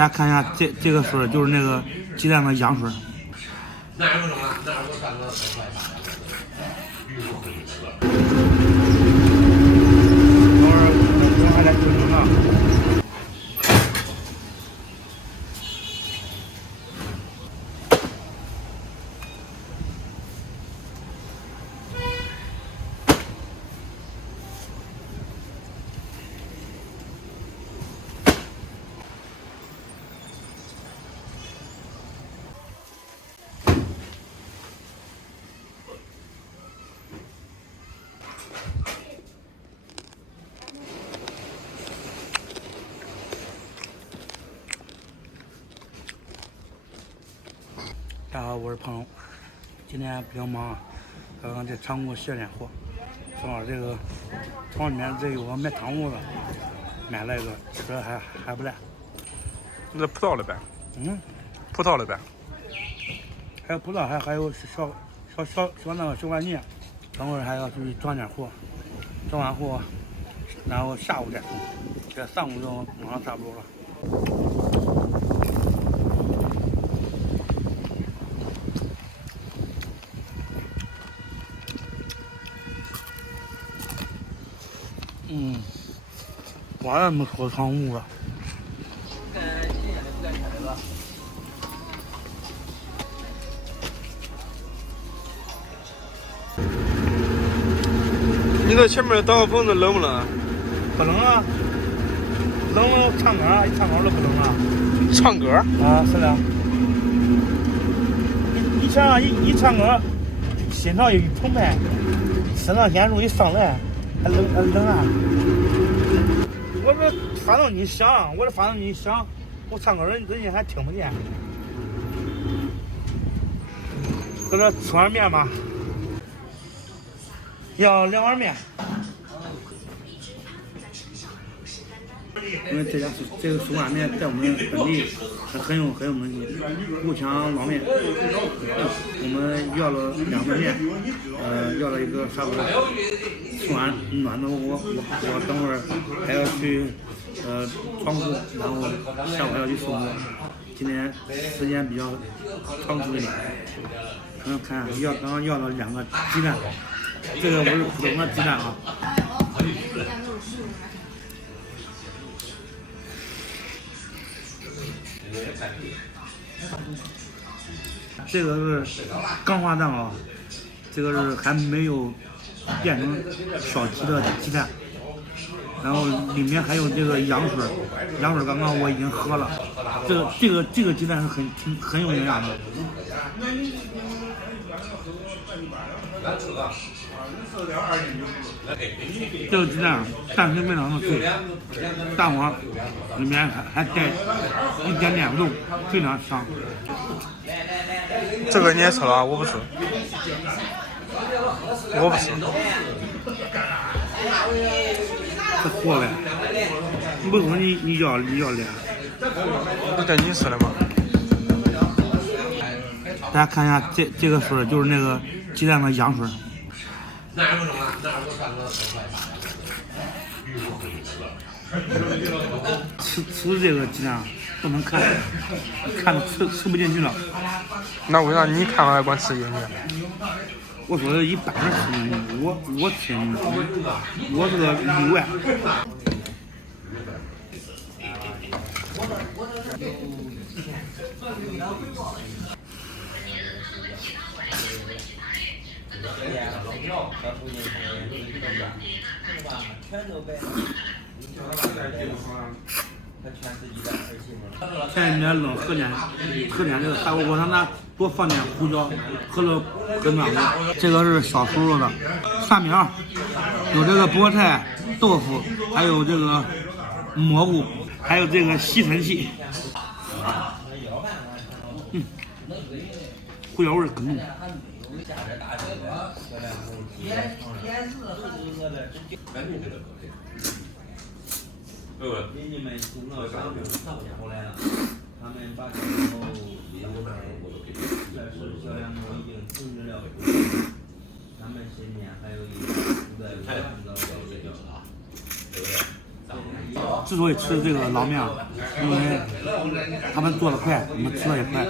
大家看一下这个水就是那个鸡蛋的羊水。那也不中了，那我干个3块8。等会儿我还在准备呢。大家好，我是鹏龙。今天比较忙，刚刚在仓库卸点货，正好这个厂里面这有个卖糖葫芦的，买了一个，吃的还不赖。这葡萄了呗？葡萄了呗？还有葡萄，还有小那个小碗泥。等会儿还要去装点货，装完货，然后下午再送。这上午就马上差不多了。完了没说汤屋了。你在前面搭个棚子冷不冷？不冷啊，冷唱歌啊，一唱歌都不冷啊。唱歌？啊，是的。一唱歌，心潮一澎湃，肾上腺素一上来，还冷啊。我这发动机响，我唱歌人家还听不见。搁这吃碗面吧，要2碗面。因为这个手擀面在我们本地很有名气，五强老面。我们要了2份面，要了一个砂锅，送完暖的我等会儿还要去仓库，然后下午还要去送货。今天时间比较仓促一点。看刚刚要了2个鸡蛋，这个不是普通的鸡蛋啊。这个是钢化蛋啊，这个是还没有变成小鸡的鸡蛋，然后里面还有这个羊水，刚刚我已经喝了，这个鸡蛋是很有营养的。这个鸡蛋蛋皮非常的脆，蛋黄里面还带一点点肉，非常香。这个你也吃了？我不吃。这货呗，你不说你要脸。不带你吃的吗？大家看一下这个水就是那个鸡蛋的羊水。那也不中了，那我干个3块8。吃这个鸡蛋不能看着吃不进去了。那为啥你看了还管吃进去？我说的一般人吃进去，我吃进去，我是个例外。前几天冷喝点这个砂锅锅，他那多放点胡椒，喝了很暖和。这个是小酥肉的蒜苗，有这个菠菜、豆腐，还有这个蘑菇，还有这个吸尘器。胡椒味更浓。邻居们听到商品后来了，他们把这个这是销量已经停止了。咱们身边还有一个看到这个之所以吃这个捞面，因为他们做的快，我们吃的也快，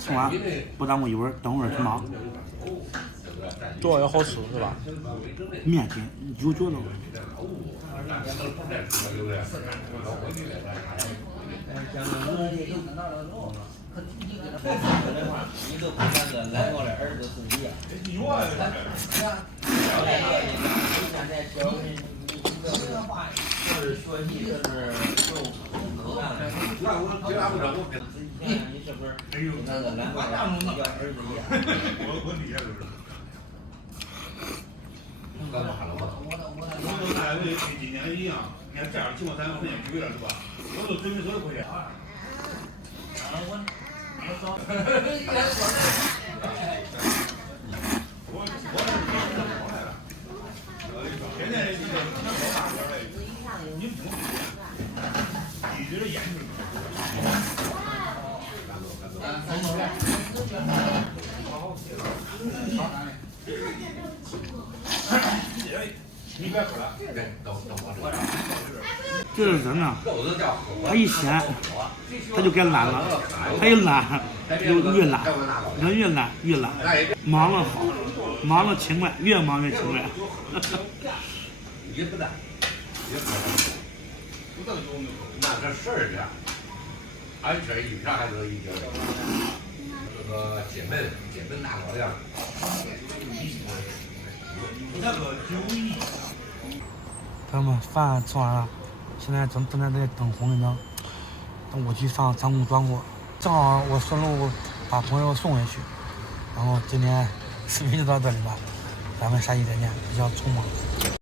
吃完不耽误一会儿，等会儿挺忙。做也好吃是吧？面筋有嚼头。你都跟那个南方的儿子是一样。就是说你这是受苦难的，你是不是跟那个南方的儿子一样？我理解就是。干嘛了吗？我大家跟今年一样，你看这样情况咱们肯定不了是吧？我都准备说回去。现在这个老大点儿的，你不一直研究。你别喝了，对，等我这个人呢，他一闲，他就该懒了，他一懒就越懒，人越懒越懒，忙了好，忙了勤快，越忙越勤快。也不大，那个事儿呢，俺这一片还是一点。这个解闷大老亮。那个91。朋友们，饭吃完了，现在正在等红绿灯，等我去上张公庄过，正好我顺路把朋友送回去。然后今天视频就到这里吧，咱们下期再见，比较匆忙。